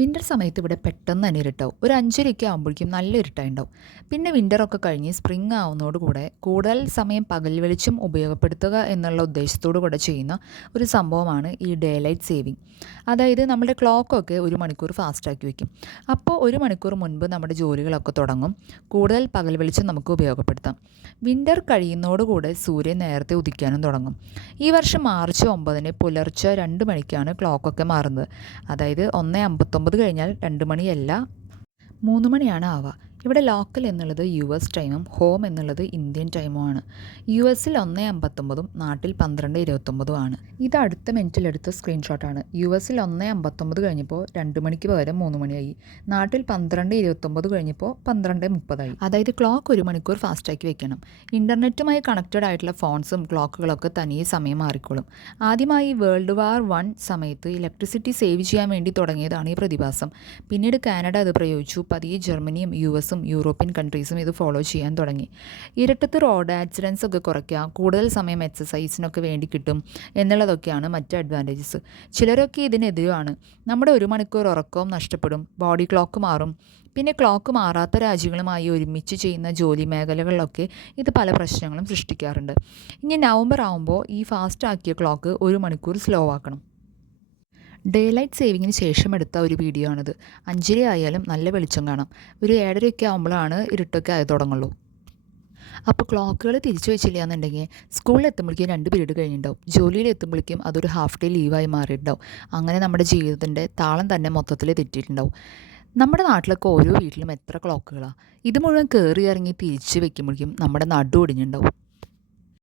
Winter സമയത്ത് ഇവിടെ പെട്ടെന്ന് തന്നെ ഇരുട്ടാവും. ഒരു 5:30 ആകുമ്പോഴേക്കും നല്ല ഇരുട്ടായിട്ടുണ്ടാവും. പിന്നെ വിൻ്ററൊക്കെ കഴിഞ്ഞ് സ്പ്രിംഗ് ആവുന്നതോടുകൂടെ കൂടുതൽ സമയം പകൽ വെളിച്ചം ഉപയോഗപ്പെടുത്തുക എന്നുള്ള ഉദ്ദേശത്തോടു കൂടെ ചെയ്യുന്ന ഒരു സംഭവമാണ് ഈ ഡേ ലൈറ്റ് സേവിങ്. അതായത് നമ്മുടെ ക്ലോക്കൊക്കെ 1 മണിക്കൂർ ഫാസ്റ്റാക്കി വയ്ക്കും. അപ്പോൾ 1 മണിക്കൂർ മുൻപ് നമ്മുടെ ജോലികളൊക്കെ തുടങ്ങും. കൂടുതൽ പകൽ വെളിച്ചം നമുക്ക് ഉപയോഗപ്പെടുത്താം. വിൻ്റർ കഴിയുന്നതോടുകൂടെ സൂര്യൻ നേരത്തെ ഉദിക്കാനും തുടങ്ങും. ഈ വർഷം മാർച്ച് 9 പുലർച്ചെ 2 മണിക്കാണ് ക്ലോക്കൊക്കെ മാറുന്നത്. അതായത് 1:59 കഴിഞ്ഞാൽ 2 മണിയല്ല, 3 മണിയാണ് ആവുക. ഇവിടെ ലോക്കൽ എന്നുള്ളത് US ടൈമും ഹോം എന്നുള്ളത് ഇന്ത്യൻ ടൈമുമാണ്. US-ൽ 1:59 നാട്ടിൽ 12:29 ആണ്. ഇത് അടുത്ത മിനിറ്റിലെടുത്ത സ്ക്രീൻഷോട്ടാണ്. US-ൽ 1:59 കഴിഞ്ഞപ്പോൾ 2 മണിക്ക് പകരം 3 മണിയായി. നാട്ടിൽ 12:29 കഴിഞ്ഞപ്പോൾ 12:30 അതായത് ക്ലോക്ക് 1 മണിക്കൂർ ഫാസ്റ്റാക്കി വെക്കണം. ഇൻ്റർനെറ്റുമായി കണക്റ്റഡ് ആയിട്ടുള്ള ഫോൺസും ക്ലോക്കുകളൊക്കെ തനിയെ സമയം മാറിക്കോളും. ആദ്യമായി വേൾഡ് വാർ 1 സമയത്ത് ഇലക്ട്രിസിറ്റി സേവ് ചെയ്യാൻ വേണ്ടി തുടങ്ങിയതാണ് ഈ പ്രതിഭാസം. പിന്നീട് കാനഡ അത് പ്രയോഗിച്ചു. പതിയെ ജർമ്മനിയും US യൂറോപ്യൻ കൺട്രീസും ഇത് ഫോളോ ചെയ്യാൻ തുടങ്ങി. ഇരട്ടത്ത് റോഡ് ആക്സിഡൻസ് ഒക്കെ കുറയ്ക്കുക, കൂടുതൽ സമയം എക്സസൈസിനൊക്കെ വേണ്ടി കിട്ടും എന്നുള്ളതൊക്കെയാണ് മറ്റ് അഡ്വാൻറ്റേജസ്. ചിലരൊക്കെ ഇതിനെതിരാണ്. നമ്മുടെ 1 മണിക്കൂർ ഉറക്കവും നഷ്ടപ്പെടും, ബോഡി ക്ലോക്ക് മാറും. പിന്നെ ക്ലോക്ക് മാറാത്ത രാജ്യങ്ങളുമായി ഒരുമിച്ച് ചെയ്യുന്ന ജോലി മേഖലകളിലൊക്കെ ഇത് പല പ്രശ്നങ്ങളും സൃഷ്ടിക്കാറുണ്ട്. ഇനി നവംബർ ആകുമ്പോൾ ഈ ഫാസ്റ്റ് ആക്കിയ ക്ലോക്ക് 1 മണിക്കൂർ സ്ലോ ആക്കണം. ഡേ ലൈറ്റ് സേവിങ്ങിന് ശേഷം എടുത്ത ഒരു വീഡിയോ ആണിത്. 5:30 ആയാലും നല്ല വെളിച്ചം കാണാം. ഒരു 7:30 ആകുമ്പോഴാണ് ഇരുട്ടൊക്കെ ആയി തുടങ്ങുള്ളൂ. അപ്പോൾ ക്ലോക്കുകൾ തിരിച്ചു വെച്ചില്ല എന്നുണ്ടെങ്കിൽ സ്കൂളിൽ എത്തുമ്പോഴേക്കും 2 പീരീഡ് കഴിഞ്ഞിട്ടുണ്ടാവും. ജോലിയിൽ എത്തുമ്പോഴേക്കും അതൊരു ഹാഫ് ഡേ ലീവായി മാറിയിട്ടുണ്ടാവും. അങ്ങനെ നമ്മുടെ ജീവിതത്തിൻ്റെ താളം തന്നെ മൊത്തത്തിൽ തെറ്റിയിട്ടുണ്ടാവും. നമ്മുടെ നാട്ടിലൊക്കെ ഓരോ വീട്ടിലും എത്ര ക്ലോക്കുകളാണ്. ഇത് മുഴുവൻ കയറി ഇറങ്ങി തിരിച്ച് വെക്കുമ്പോഴേക്കും നമ്മുടെ നടു ഒടിഞ്ഞിട്ടുണ്ടാവും.